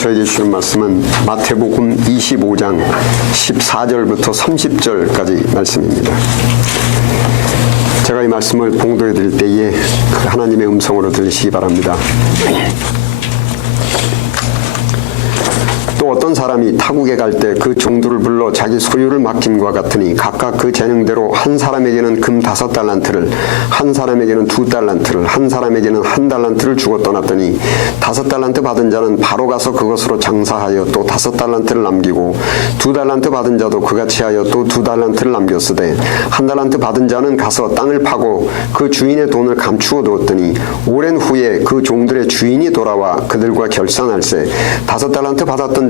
저에게 주신 말씀은 마태복음 25장 14절부터 30절까지 말씀입니다. 제가 이 말씀을 봉독해 드릴 때에 그 하나님의 음성으로 들으시기 바랍니다. 또 어떤 사람이 타국에 갈 때 그 종들을 불러 자기 소유를 맡김과 같으니 각각 그 재능대로 한 사람에게는 금 다섯 달란트를 한 사람에게는 두 달란트를 한 사람에게는 한 달란트를 주고 떠났더니 다섯 달란트 받은 자는 바로 가서 그것으로 장사하여 또 다섯 달란트를 남기고 두 달란트 받은 자도 그같이 하여 또 두 달란트를 남겼으되 한 달란트 받은 자는 가서 땅을 파고 그 주인의 돈을 감추어 두었더니 오랜 후에 그 종들의 주인이 돌아와 그들과 결산할세 다섯 달란트 받았던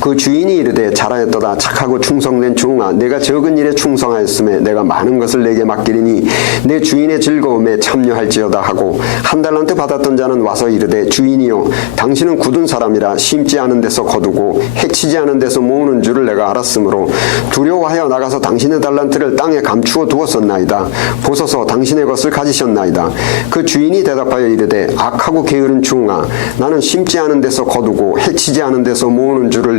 그 주인이 이르되 잘하였도다. 착하고 충성된 종아 내가 적은 일에 충성하였음에 내가 많은 것을 내게 맡기리니 내 주인의 즐거움에 참여할지어다 하고 한 달란트 받았던 자는 와서 이르되 주인이요 당신은 굳은 사람이라 심지 않은 데서 거두고 해치지 않은 데서 모으는 줄을 내가 알았으므로 두려워하여 나가서 당신의 달란트를 땅에 감추어 두었었나이다. 보소서 당신의 것을 가지셨나이다. 그 주인이 대답하여 이르되 악하고 게으른 종아 나는 심지 않은 데서 거두고 해치지 않은 데서 모으는 줄을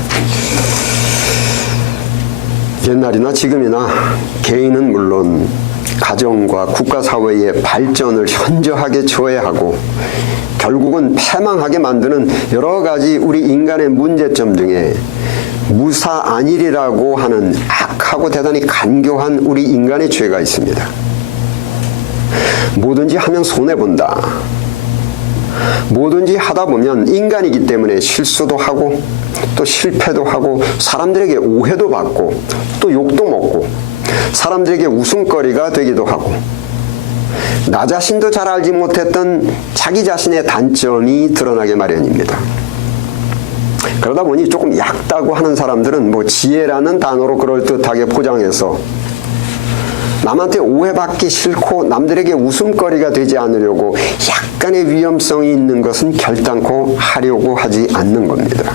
옛날이나 지금이나 개인은 물론 가정과 국가 사회의 발전을 현저하게 조회하고 결국은 패망하게 만드는 여러 가지 우리 인간의 문제점 중에 무사 안일이라고 하는 악하고 대단히 간교한 우리 인간의 죄가 있습니다. 뭐든지 하면 손해본다. 뭐든지 하다 보면 인간이기 때문에 실수도 하고 또 실패도 하고 사람들에게 오해도 받고 또 욕도 먹고 사람들에게 웃음거리가 되기도 하고 나 자신도 잘 알지 못했던 자기 자신의 단점이 드러나게 마련입니다. 그러다 보니 조금 얕다고 하는 사람들은 뭐 지혜라는 단어로 그럴듯하게 포장해서 남한테 오해받기 싫고 남들에게 웃음거리가 되지 않으려고 약간의 위험성이 있는 것은 결단코 하려고 하지 않는 겁니다.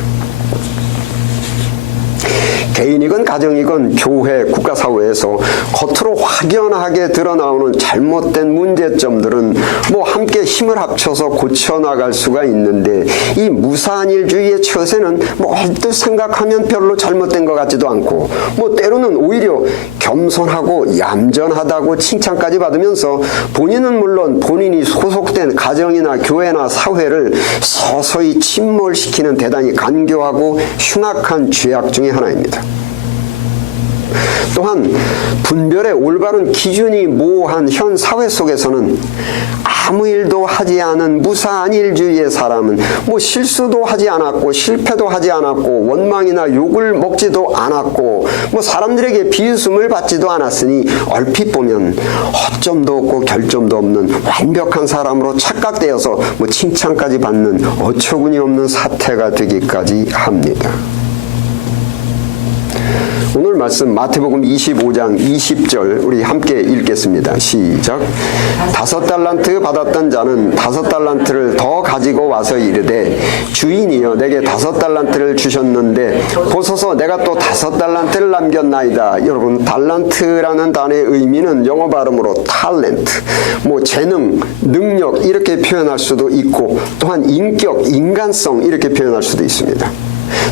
개인이건 가정이건 교회, 국가사회에서 겉으로 확연하게 드러나오는 잘못된 문제점들은 뭐 함께 힘을 합쳐서 고쳐나갈 수가 있는데 이 무산일주의의 처세는 뭐 얼뜻 생각하면 별로 잘못된 것 같지도 않고 뭐 때로는 오히려 겸손하고 얌전하다고 칭찬까지 받으면서 본인은 물론 본인이 소속된 가정이나 교회나 사회를 서서히 침몰시키는 대단히 간교하고 흉악한 죄악 중의 하나입니다. 또한 분별의 올바른 기준이 모호한 현 사회 속에서는 아무 일도 하지 않은 무사안일주의의 사람은 뭐 실수도 하지 않았고 실패도 하지 않았고 원망이나 욕을 먹지도 않았고 뭐 사람들에게 비웃음을 받지도 않았으니 얼핏 보면 허점도 없고 결점도 없는 완벽한 사람으로 착각되어서 뭐 칭찬까지 받는 어처구니 없는 사태가 되기까지 합니다. 오늘 말씀 마태복음 25장 20절 우리 함께 읽겠습니다. 시작. 다섯 달란트 받았던 자는 다섯 달란트를 더 가지고 와서 이르되 주인이여 내게 다섯 달란트를 주셨는데 보소서 내가 또 다섯 달란트를 남겼나이다. 여러분 달란트라는 단어의 의미는 영어 발음으로 talent, 뭐 재능, 능력 이렇게 표현할 수도 있고 또한 인격, 인간성 이렇게 표현할 수도 있습니다.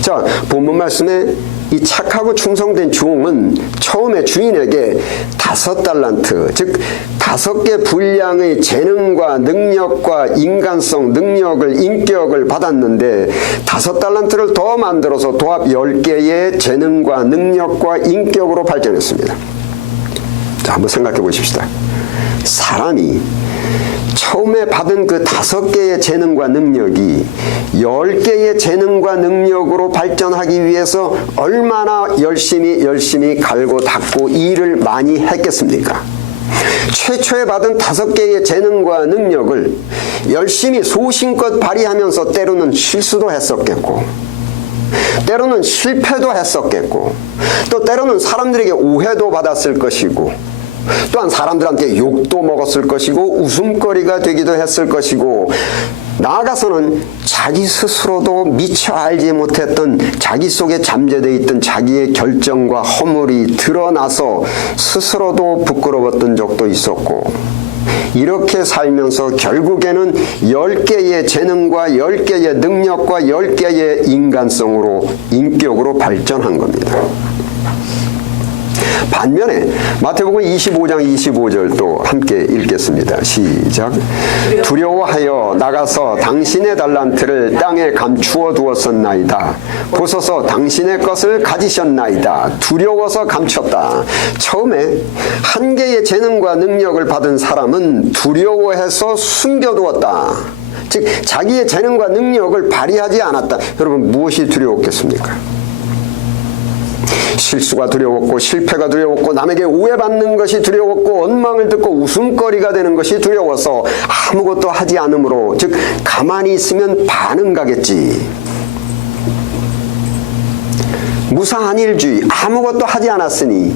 자, 본문 말씀에 이 착하고 충성된 종은 처음에 주인에게 다섯 달란트, 즉 다섯 개 분량의 재능과 능력과 인간성, 능력을, 인격을 받았는데 다섯 달란트를 더 만들어서 도합 열 개의 재능과 능력과 인격으로 발전했습니다. 자, 한번 생각해 보십시다. 사람이 처음에 받은 그 다섯 개의 재능과 능력이 열 개의 재능과 능력으로 발전하기 위해서 얼마나 열심히 열심히 갈고 닦고 일을 많이 했겠습니까? 최초에 받은 다섯 개의 재능과 능력을 열심히 소신껏 발휘하면서 때로는 실수도 했었겠고 때로는 실패도 했었겠고 또 때로는 사람들에게 오해도 받았을 것이고 또한 사람들한테 욕도 먹었을 것이고 웃음거리가 되기도 했을 것이고 나아가서는 자기 스스로도 미처 알지 못했던 자기 속에 잠재되어 있던 자기의 결정과 허물이 드러나서 스스로도 부끄러웠던 적도 있었고 이렇게 살면서 결국에는 열개의 재능과 열개의 능력과 열개의 인간성으로 인격으로 발전한 겁니다. 반면에 마태복음 25장 25절도 함께 읽겠습니다. 시작. 두려워하여 나가서 당신의 달란트를 땅에 감추어 두었었나이다. 보소서 당신의 것을 가지셨나이다. 두려워서 감췄다. 처음에 한 개의 재능과 능력을 받은 사람은 두려워해서 숨겨두었다. 즉 자기의 재능과 능력을 발휘하지 않았다. 여러분 무엇이 두려웠겠습니까? 실수가 두려웠고 실패가 두려웠고 남에게 오해받는 것이 두려웠고 원망을 듣고 웃음거리가 되는 것이 두려워서 아무것도 하지 않으므로 즉 가만히 있으면 반응 가겠지 무사한 일주의 아무것도 하지 않았으니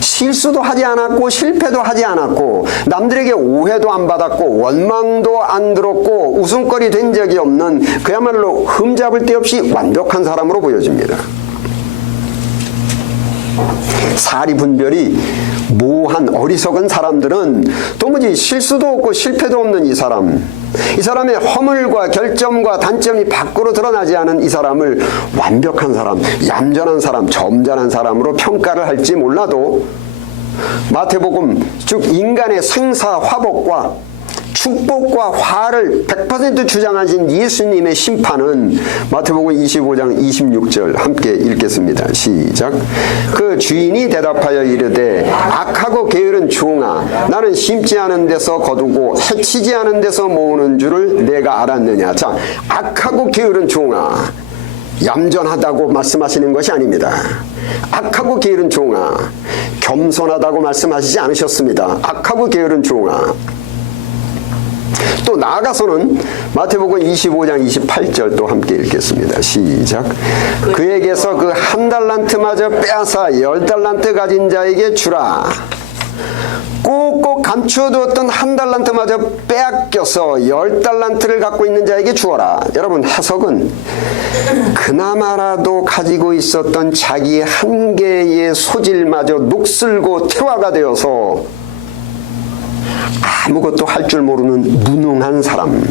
실수도 하지 않았고 실패도 하지 않았고 남들에게 오해도 안 받았고 원망도 안 들었고 웃음거리 된 적이 없는 그야말로 흠잡을 데 없이 완벽한 사람으로 보여집니다. 사리 분별이 모한 어리석은 사람들은 도무지 실수도 없고 실패도 없는 이 사람, 이 사람의 허물과 결점과 단점이 밖으로 드러나지 않은 이 사람을 완벽한 사람, 얌전한 사람, 점잖은 사람으로 평가를 할지 몰라도 마태복음 즉 인간의 생사 화복과 축복과 화를 100% 주장하신 예수님의 심판은 마태복음 25장 26절 함께 읽겠습니다. 시작. 그 주인이 대답하여 이르되 악하고 게으른 종아 나는 심지 않은 데서 거두고 해치지 않은 데서 모으는 줄을 내가 알았느냐. 자, 악하고 게으른 종아 얌전하다고 말씀하시는 것이 아닙니다. 악하고 게으른 종아 겸손하다고 말씀하시지 않으셨습니다. 악하고 게으른 종아 또 나아가서는 마태복음 25장 28절 또 함께 읽겠습니다. 시작. 그에게서 그 한 달란트마저 빼앗아 열 달란트 가진 자에게 주라. 꼭꼭 감추어두었던 한 달란트마저 빼앗겨서 열 달란트를 갖고 있는 자에게 주어라. 여러분 해석은 그나마라도 가지고 있었던 자기의 한 개의 소질마저 녹슬고 퇴화가 되어서 아무것도 할 줄 모르는 무능한 사람.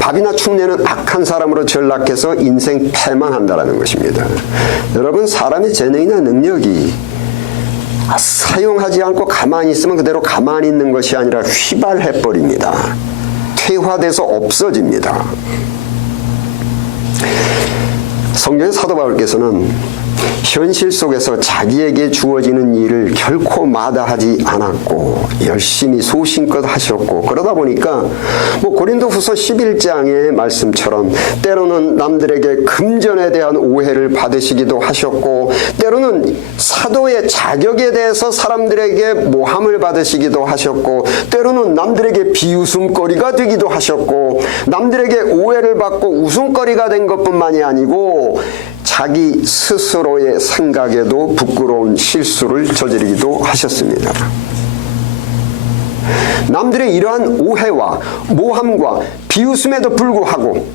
밥이나 축내는 악한 사람으로 전락해서 인생 패만한다라는 것입니다. 여러분 사람의 재능이나 능력이 사용하지 않고 가만히 있으면 그대로 가만히 있는 것이 아니라 휘발해 버립니다. 퇴화돼서 없어집니다. 성경의 사도 바울께서는 현실 속에서 자기에게 주어지는 일을 결코 마다하지 않았고 열심히 소신껏 하셨고 그러다 보니까 뭐 고린도후서 11장의 말씀처럼 때로는 남들에게 금전에 대한 오해를 받으시기도 하셨고 때로는 사도의 자격에 대해서 사람들에게 모함을 받으시기도 하셨고 때로는 남들에게 비웃음거리가 되기도 하셨고 남들에게 오해를 받고 웃음거리가 된 것뿐만이 아니고 자기 스스로의 생각에도 부끄러운 실수를 저지르기도 하셨습니다. 남들의 이러한 오해와 모함과 비웃음에도 불구하고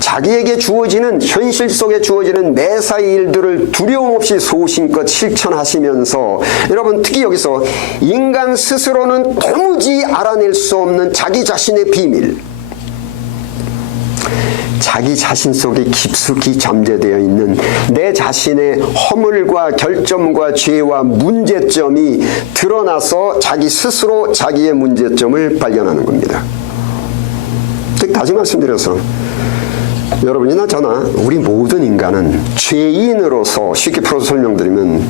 자기에게 주어지는 현실 속에 주어지는 매사의 일들을 두려움 없이 소신껏 실천하시면서 여러분 특히 여기서 인간 스스로는 도무지 알아낼 수 없는 자기 자신의 비밀 자기 자신 속에 깊숙이 잠재되어 있는 내 자신의 허물과 결점과 죄와 문제점이 드러나서 자기 스스로 자기의 문제점을 발견하는 겁니다. 즉 다시 말씀드려서 여러분이나 저나 우리 모든 인간은 죄인으로서 쉽게 풀어서 설명드리면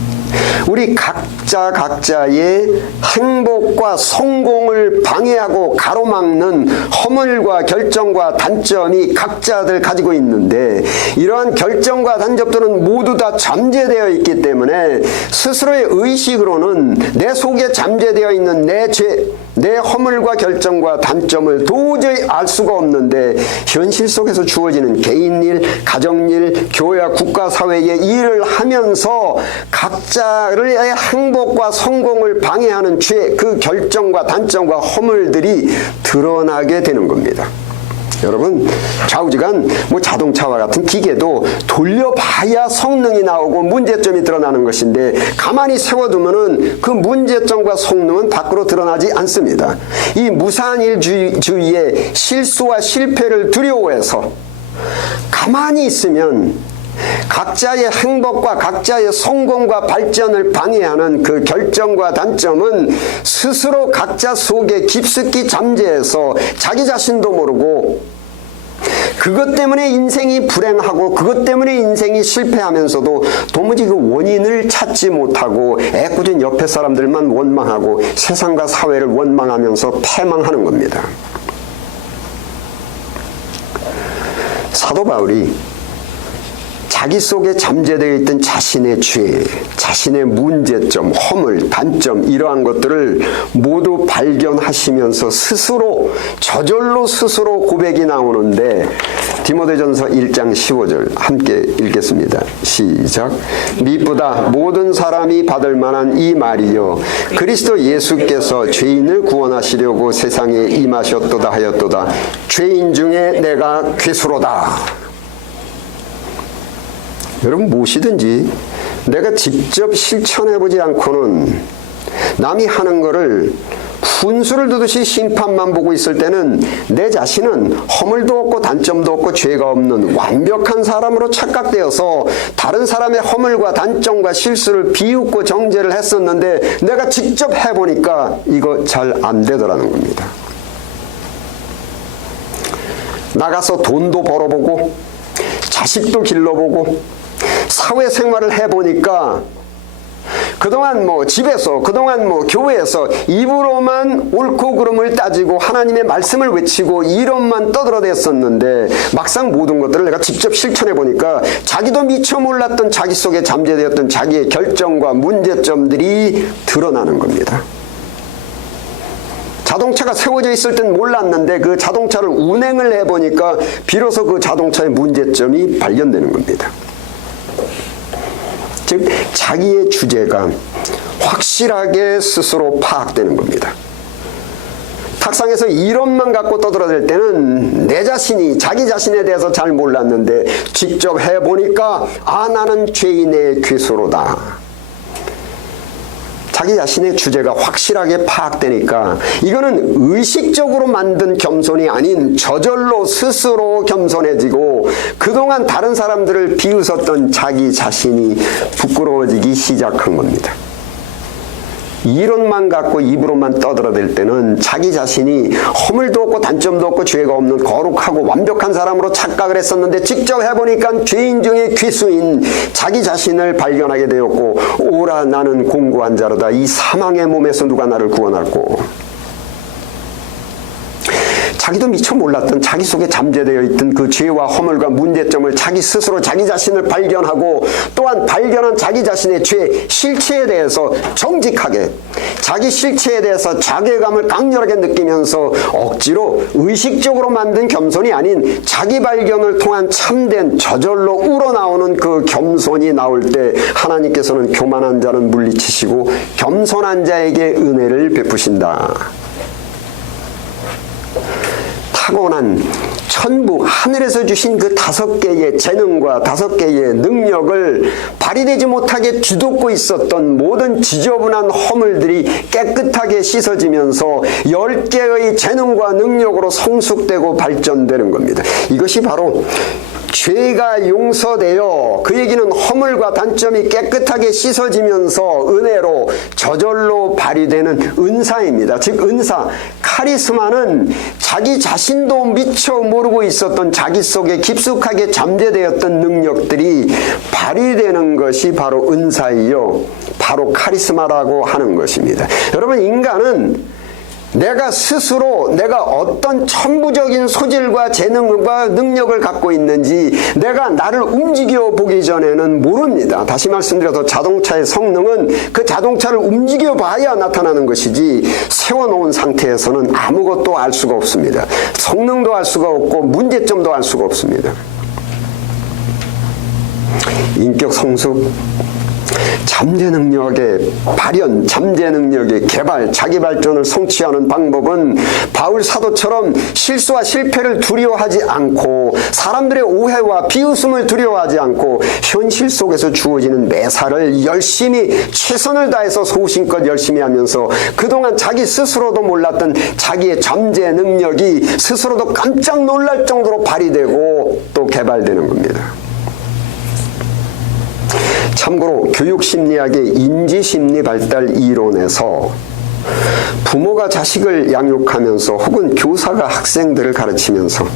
우리 각자 각자의 행복과 성공을 방해하고 가로막는 허물과 결정과 단점이 각자들 가지고 있는데 이러한 결정과 단점들은 모두 다 잠재되어 있기 때문에 스스로의 의식으로는 내 속에 잠재되어 있는 내 죄, 내 허물과 결정과 단점을 도저히 알 수가 없는데 현실 속에서 주어지는 개인 일, 가정 일, 교회와 국가 사회의 일을 하면서 각자의 행복과 성공을 방해하는 죄, 그 결정과 단점과 허물들이 드러나게 되는 겁니다. 여러분 좌우지간 뭐 자동차와 같은 기계도 돌려봐야 성능이 나오고 문제점이 드러나는 것인데 가만히 세워두면은 그 문제점과 성능은 밖으로 드러나지 않습니다. 이 무산일주의의 실수와 실패를 두려워해서 가만히 있으면 각자의 행복과 각자의 성공과 발전을 방해하는 그 결정과 단점은 스스로 각자 속에 깊숙이 잠재해서 자기 자신도 모르고 그것 때문에 인생이 불행하고 그것 때문에 인생이 실패하면서도 도무지 그 원인을 찾지 못하고 애꿎은 옆에 사람들만 원망하고 세상과 사회를 원망하면서 패망하는 겁니다. 사도 바울이 자기 속에 잠재되어 있던 자신의 죄, 자신의 문제점, 허물, 단점 이러한 것들을 모두 발견하시면서 스스로 저절로 스스로 고백이 나오는데 디모데전서 1장 15절 함께 읽겠습니다. 시작. 미쁘다 모든 사람이 받을 만한 이 말이요 그리스도 예수께서 죄인을 구원하시려고 세상에 임하셨도다 하였도다. 죄인 중에 내가 괴수로다. 여러분 무엇이든지 내가 직접 실천해보지 않고는 남이 하는 거를 훈수를 두듯이 심판만 보고 있을 때는 내 자신은 허물도 없고 단점도 없고 죄가 없는 완벽한 사람으로 착각되어서 다른 사람의 허물과 단점과 실수를 비웃고 정죄를 했었는데 내가 직접 해보니까 이거 잘 안 되더라는 겁니다. 나가서 돈도 벌어보고 자식도 길러보고 사회생활을 해보니까 그동안 뭐 집에서 그동안 뭐 교회에서 입으로만 옳고 그름을 따지고 하나님의 말씀을 외치고 이론만 떠들어댔었는데 막상 모든 것들을 내가 직접 실천해 보니까 자기도 미처 몰랐던 자기 속에 잠재되었던 자기의 결정과 문제점들이 드러나는 겁니다. 자동차가 세워져 있을 땐 몰랐는데 그 자동차를 운행을 해보니까 비로소 그 자동차의 문제점이 발견되는 겁니다. 즉 자기의 주제가 확실하게 스스로 파악되는 겁니다. 탁상에서 이론만 갖고 떠들어댈 때는 내 자신이 자기 자신에 대해서 잘 몰랐는데 직접 해보니까 아 나는 죄인의 괴수로다. 자기 자신의 주제가 확실하게 파악되니까 이거는 의식적으로 만든 겸손이 아닌 저절로 스스로 겸손해지고 그동안 다른 사람들을 비웃었던 자기 자신이 부끄러워지기 시작한 겁니다. 이론만 갖고 입으로만 떠들어댈 때는 자기 자신이 허물도 없고 단점도 없고 죄가 없는 거룩하고 완벽한 사람으로 착각을 했었는데 직접 해보니까 죄인 중에 귀수인 자기 자신을 발견하게 되었고 오라 나는 공고한 자로다. 이 사망의 몸에서 누가 나를 구원할꼬 자기도 미처 몰랐던 자기 속에 잠재되어 있던 그 죄와 허물과 문제점을 자기 스스로 자기 자신을 발견하고 또한 발견한 자기 자신의 죄, 실체에 대해서 정직하게 자기 실체에 대해서 자괴감을 강렬하게 느끼면서 억지로 의식적으로 만든 겸손이 아닌 자기 발견을 통한 참된 저절로 우러나오는 그 겸손이 나올 때 하나님께서는 교만한 자는 물리치시고 겸손한 자에게 은혜를 베푸신다. 타고난 천부 하늘에서 주신 그 다섯 개의 재능과 다섯 개의 능력을 발휘되지 못하게 뒤덮고 있었던 모든 지저분한 허물들이 깨끗하게 씻어지면서 열 개의 재능과 능력으로 성숙되고 발전되는 겁니다. 이것이 바로 죄가 용서되어 그 얘기는 허물과 단점이 깨끗하게 씻어지면서 은혜로 저절로 발휘되는 은사입니다. 즉 은사, 카리스마는 자기 자신도 미처 모르고 있었던 자기 속에 깊숙하게 잠재되었던 능력들이 발휘되는 것이 바로 은사이요. 바로 카리스마라고 하는 것입니다. 여러분 인간은 내가 스스로 내가 어떤 천부적인 소질과 재능과 능력을 갖고 있는지 내가 나를 움직여 보기 전에는 모릅니다. 다시 말씀드려서 자동차의 성능은 그 자동차를 움직여 봐야 나타나는 것이지 세워놓은 상태에서는 아무것도 알 수가 없습니다. 성능도 알 수가 없고 문제점도 알 수가 없습니다. 인격 성숙, 잠재 능력의 발현, 잠재 능력의 개발, 자기 발전을 성취하는 방법은 바울 사도처럼 실수와 실패를 두려워하지 않고 사람들의 오해와 비웃음을 두려워하지 않고 현실 속에서 주어지는 매사를 열심히 최선을 다해서 소신껏 열심히 하면서 그동안 자기 스스로도 몰랐던 자기의 잠재 능력이 스스로도 깜짝 놀랄 정도로 발휘되고 또 개발되는 겁니다. 참고로 교육심리학의 인지심리 발달 이론에서 부모가 자식을 양육하면서 혹은 교사가 학생들을 가르치면서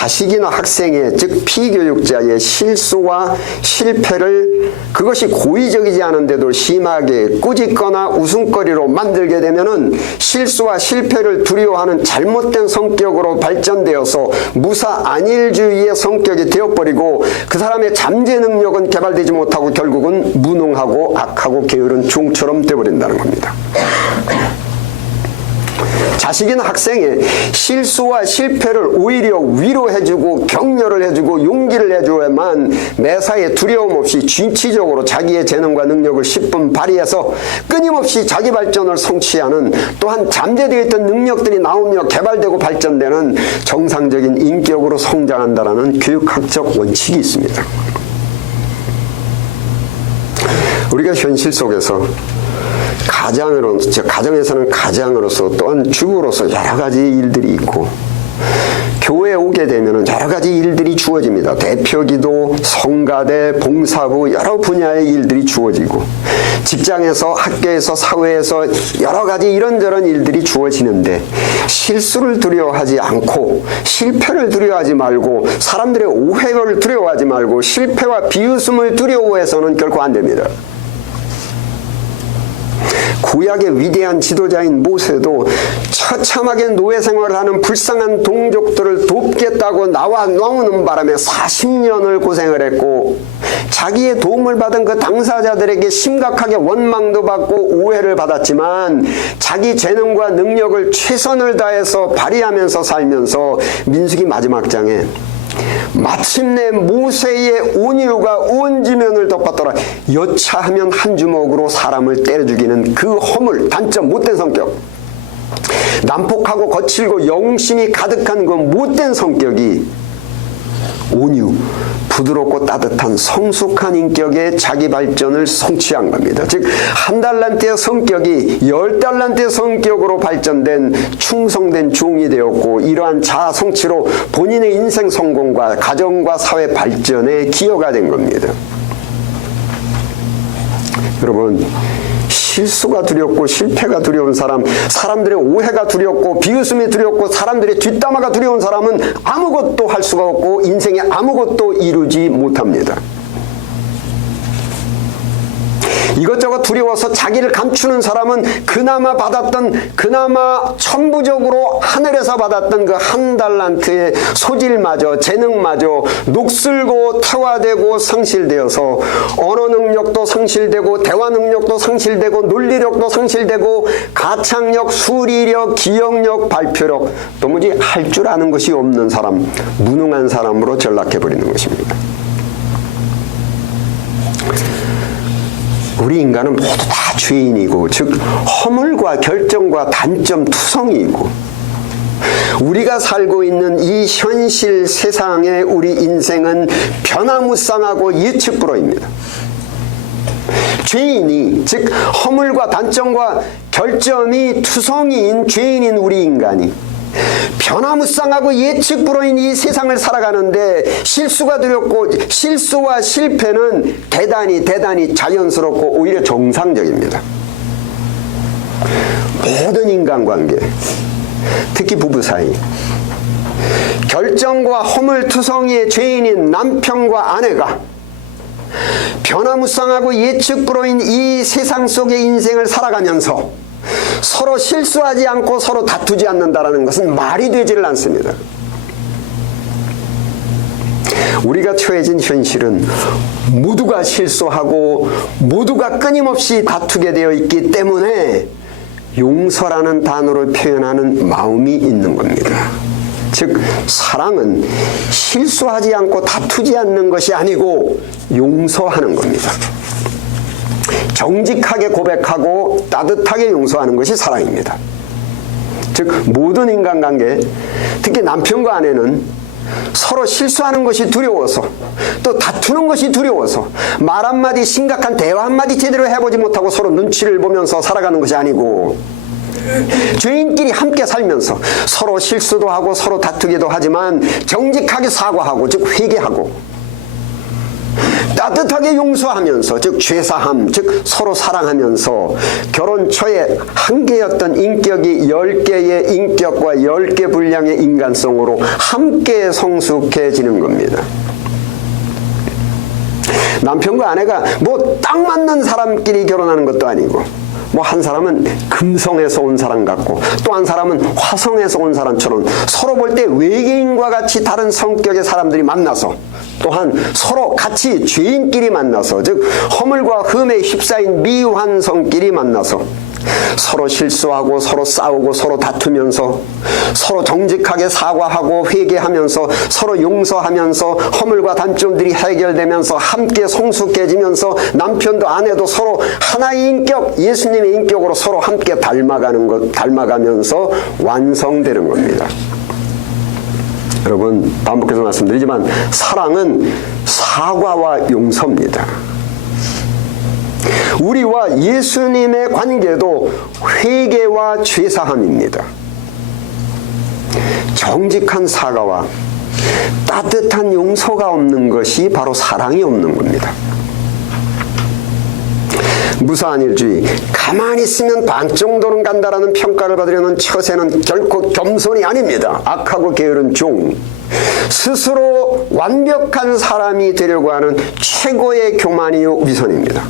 자식이나 학생의 즉 피교육자의 실수와 실패를 그것이 고의적이지 않은데도 심하게 꾸짖거나 웃음거리로 만들게 되면은 실수와 실패를 두려워하는 잘못된 성격으로 발전되어서 무사 안일주의의 성격이 되어버리고 그 사람의 잠재 능력은 개발되지 못하고 결국은 무능하고 악하고 게으른 종처럼 되어버린다는 겁니다. 자식이나 학생의 실수와 실패를 오히려 위로해주고 격려를 해주고 용기를 해줘야만 매사에 두려움 없이 진취적으로 자기의 재능과 능력을 10분 발휘해서 끊임없이 자기 발전을 성취하는 또한 잠재되어 있던 능력들이 나오며 개발되고 발전되는 정상적인 인격으로 성장한다라는 교육학적 원칙이 있습니다. 우리가 현실 속에서 가장으로, 즉 가정에서는 가장으로서 또한 주부로서 여러 가지 일들이 있고 교회에 오게 되면 여러 가지 일들이 주어집니다. 대표기도, 성가대, 봉사부 여러 분야의 일들이 주어지고 직장에서 학교에서 사회에서 여러 가지 이런저런 일들이 주어지는데 실수를 두려워하지 않고 실패를 두려워하지 말고 사람들의 오해를 두려워하지 말고 실패와 비웃음을 두려워해서는 결코 안 됩니다. 구약의 위대한 지도자인 모세도 처참하게 노예 생활을 하는 불쌍한 동족들을 돕겠다고 나와 나오는 바람에 40년을 고생을 했고 자기의 도움을 받은 그 당사자들에게 심각하게 원망도 받고 오해를 받았지만 자기 재능과 능력을 최선을 다해서 발휘하면서 살면서 민숙이 마지막 장에 마침내 모세의 온유가 온 지면을 덮었더라. 여차하면 한 주먹으로 사람을 때려 죽이는 그 허물, 단점, 못된 성격. 난폭하고 거칠고 영심이 가득한 그 못된 성격이 온유, 부드럽고 따뜻한 성숙한 인격의 자기 발전을 성취한 겁니다. 즉, 한 달란트의 성격이 열 달란트의 성격으로 발전된 충성된 종이 되었고, 이러한 자아 성취로 본인의 인생 성공과 가정과 사회 발전에 기여가 된 겁니다. 여러분, 실수가 두렵고 실패가 두려운 사람, 사람들의 오해가 두렵고 비웃음이 두렵고 사람들의 뒷담화가 두려운 사람은 아무것도 할 수가 없고 인생에 아무것도 이루지 못합니다. 이것저것 두려워서 자기를 감추는 사람은 그나마 받았던 그나마 천부적으로 하늘에서 받았던 그 한 달란트의 소질마저 재능마저 녹슬고 태화되고 상실되어서 언어 능력도 상실되고 대화 능력도 상실되고 논리력도 상실되고 가창력, 수리력, 기억력, 발표력 도무지 할 줄 아는 것이 없는 사람, 무능한 사람으로 전락해 버리는 것입니다. 우리 인간은 모두 다 죄인이고 즉 허물과 결정과 단점 투성이고 우리가 살고 있는 이 현실 세상의 우리 인생은 변화무쌍하고 예측불허입니다. 죄인이 즉 허물과 단점과 결점이 투성이인 죄인인 우리 인간이 변화무쌍하고 예측 불허인 이 세상을 살아가는데 실수가 두렵고 실수와 실패는 대단히 대단히 자연스럽고 오히려 정상적입니다. 모든 인간관계, 특히 부부 사이, 결정과 허물투성이의 죄인인 남편과 아내가 변화무쌍하고 예측 불허인 이 세상 속의 인생을 살아가면서 서로 실수하지 않고 서로 다투지 않는다라는 것은 말이 되지를 않습니다. 우리가 처해진 현실은 모두가 실수하고 모두가 끊임없이 다투게 되어 있기 때문에 용서라는 단어로 표현하는 마음이 있는 겁니다. 즉, 사랑은 실수하지 않고 다투지 않는 것이 아니고 용서하는 겁니다. 정직하게 고백하고 따뜻하게 용서하는 것이 사랑입니다. 즉, 모든 인간관계, 특히 남편과 아내는 서로 실수하는 것이 두려워서 또 다투는 것이 두려워서 말 한마디 심각한 대화 한마디 제대로 해보지 못하고 서로 눈치를 보면서 살아가는 것이 아니고 죄인끼리 함께 살면서 서로 실수도 하고 서로 다투기도 하지만 정직하게 사과하고 즉 회개하고 따뜻하게 용서하면서 즉 죄사함 즉 서로 사랑하면서 결혼 초에 한 개였던 인격이 열 개의 인격과 열 개 분량의 인간성으로 함께 성숙해지는 겁니다. 남편과 아내가 뭐 딱 맞는 사람끼리 결혼하는 것도 아니고 뭐 한 사람은 금성에서 온 사람 같고 또 한 사람은 화성에서 온 사람처럼 서로 볼 때 외계인과 같이 다른 성격의 사람들이 만나서 또한 서로 같이 죄인끼리 만나서 즉 허물과 흠에 휩싸인 미유한 성끼리 만나서 서로 실수하고 서로 싸우고 서로 다투면서 서로 정직하게 사과하고 회개하면서 서로 용서하면서 허물과 단점들이 해결되면서 함께 성숙해지면서 남편도 아내도 서로 하나의 인격 예수님의 인격으로 서로 함께 닮아가는 것 닮아가면서 완성되는 겁니다. 여러분 반복해서 말씀드리지만 사랑은 사과와 용서입니다. 우리와 예수님의 관계도 회개와 죄사함입니다. 정직한 사과와 따뜻한 용서가 없는 것이 바로 사랑이 없는 겁니다. 무사한 일주의 가만히 있으면 반 정도는 간다라는 평가를 받으려는 처세는 결코 겸손이 아닙니다. 악하고 게으른 종 스스로 완벽한 사람이 되려고 하는 최고의 교만이요 위선입니다.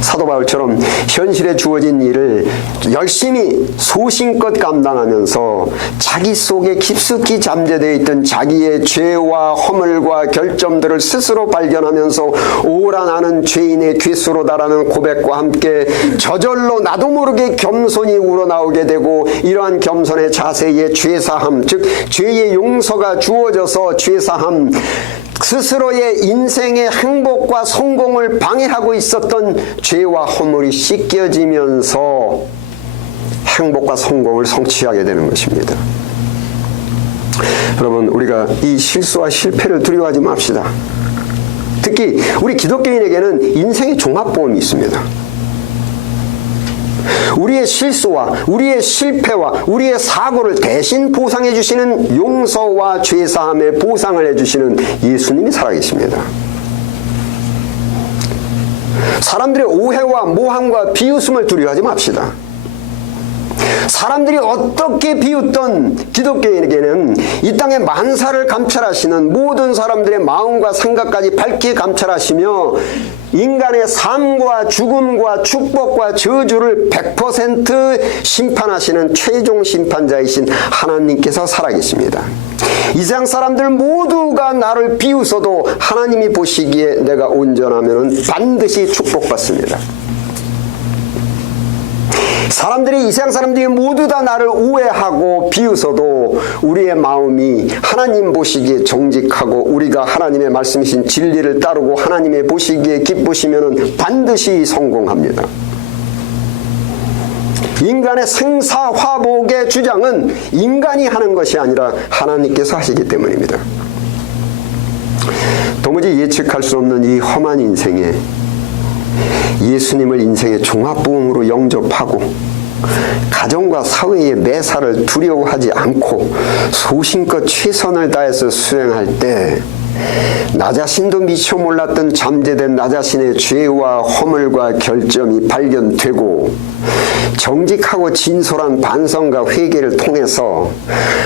사도 바울처럼 현실에 주어진 일을 열심히 소신껏 감당하면서 자기 속에 깊숙이 잠재되어 있던 자기의 죄와 허물과 결점들을 스스로 발견하면서 오라 나는 죄인의 괴수로다라는 고백과 함께 저절로 나도 모르게 겸손이 우러나오게 되고 이러한 겸손의 자세에 죄사함 즉 죄의 용서가 주어져서 죄사함 스스로의 인생의 행복과 성공을 방해하고 있었던 죄와 허물이 씻겨지면서 행복과 성공을 성취하게 되는 것입니다. 여러분, 우리가 이 실수와 실패를 두려워하지 맙시다. 특히 우리 기독교인에게는 인생의 종합보험이 있습니다. 우리의 실수와 우리의 실패와 우리의 사고를 대신 보상해 주시는 용서와 죄사함의 보상을 해 주시는 예수님이 살아계십니다. 사람들의 오해와 모함과 비웃음을 두려워하지 맙시다. 사람들이 어떻게 비웃던 기독교인에게는 이 땅의 만사를 감찰하시는 모든 사람들의 마음과 생각까지 밝히 감찰하시며 인간의 삶과 죽음과 축복과 저주를 100% 심판하시는 최종 심판자이신 하나님께서 살아계십니다. 이 세상 사람들 모두가 나를 비웃어도 하나님이 보시기에 내가 온전하면 반드시 축복받습니다. 사람들이 이 세상 사람들이 모두 다 나를 우애하고 비웃어도 우리의 마음이 하나님 보시기에 정직하고 우리가 하나님의 말씀이신 진리를 따르고 하나님의 보시기에 기쁘시면 반드시 성공합니다. 인간의 생사화복의 주장은 인간이 하는 것이 아니라 하나님께서 하시기 때문입니다. 도무지 예측할 수 없는 이 험한 인생에 예수님을 인생의 종합부흥으로 영접하고 가정과 사회의 매사를 두려워하지 않고 소신껏 최선을 다해서 수행할 때 나 자신도 미처 몰랐던 잠재된 나 자신의 죄와 허물과 결점이 발견되고 정직하고 진솔한 반성과 회개를 통해서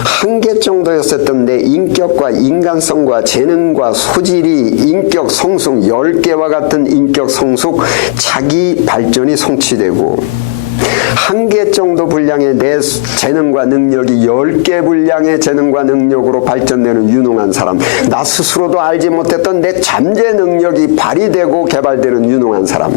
한계 정도였었던 내 인격과 인간성과 재능과 소질이 인격 성숙 10개와 같은 인격 성숙 자기 발전이 성취되고 한 개 정도 분량의 내 재능과 능력이 10개 분량의 재능과 능력으로 발전되는 유능한 사람. 나 스스로도 알지 못했던 내 잠재 능력이 발휘되고 개발되는 유능한 사람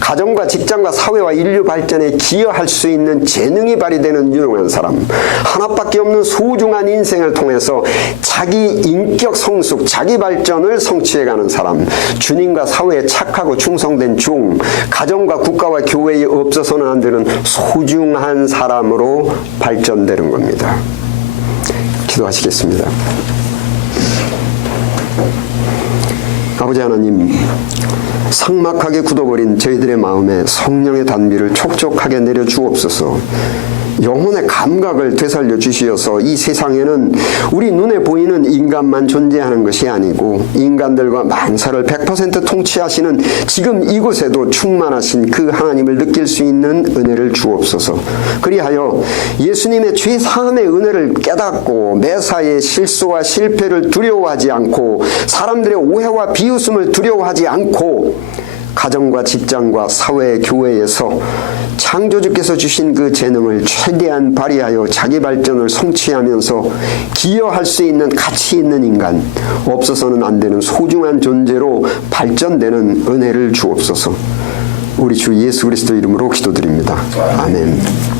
가정과 직장과 사회와 인류 발전에 기여할 수 있는 재능이 발휘되는 유능한 사람. 하나밖에 없는 소중한 인생을 통해서 자기 인격 성숙 자기 발전을 성취해가는 사람. 주님과 사회에 착하고 충성된 종 가정과 국가와 교회에 없어서는 안 되는 소중한 사람으로 발전되는 겁니다. 기도하시겠습니다. 아버지 하나님 삭막하게 굳어버린 저희들의 마음에 성령의 단비를 촉촉하게 내려 주옵소서. 영혼의 감각을 되살려 주시어서 이 세상에는 우리 눈에 보이는 인간만 존재하는 것이 아니고 인간들과 만사를 100% 통치하시는 지금 이곳에도 충만하신 그 하나님을 느낄 수 있는 은혜를 주옵소서. 그리하여 예수님의 죄 사함의 은혜를 깨닫고 매사의 실수와 실패를 두려워하지 않고 사람들의 오해와 비웃음을 두려워하지 않고 가정과 직장과 사회, 교회에서 창조주께서 주신 그 재능을 최대한 발휘하여 자기 발전을 성취하면서 기여할 수 있는 가치 있는 인간, 없어서는 안 되는 소중한 존재로 발전되는 은혜를 주옵소서. 우리 주 예수 그리스도 이름으로 기도드립니다. 아멘.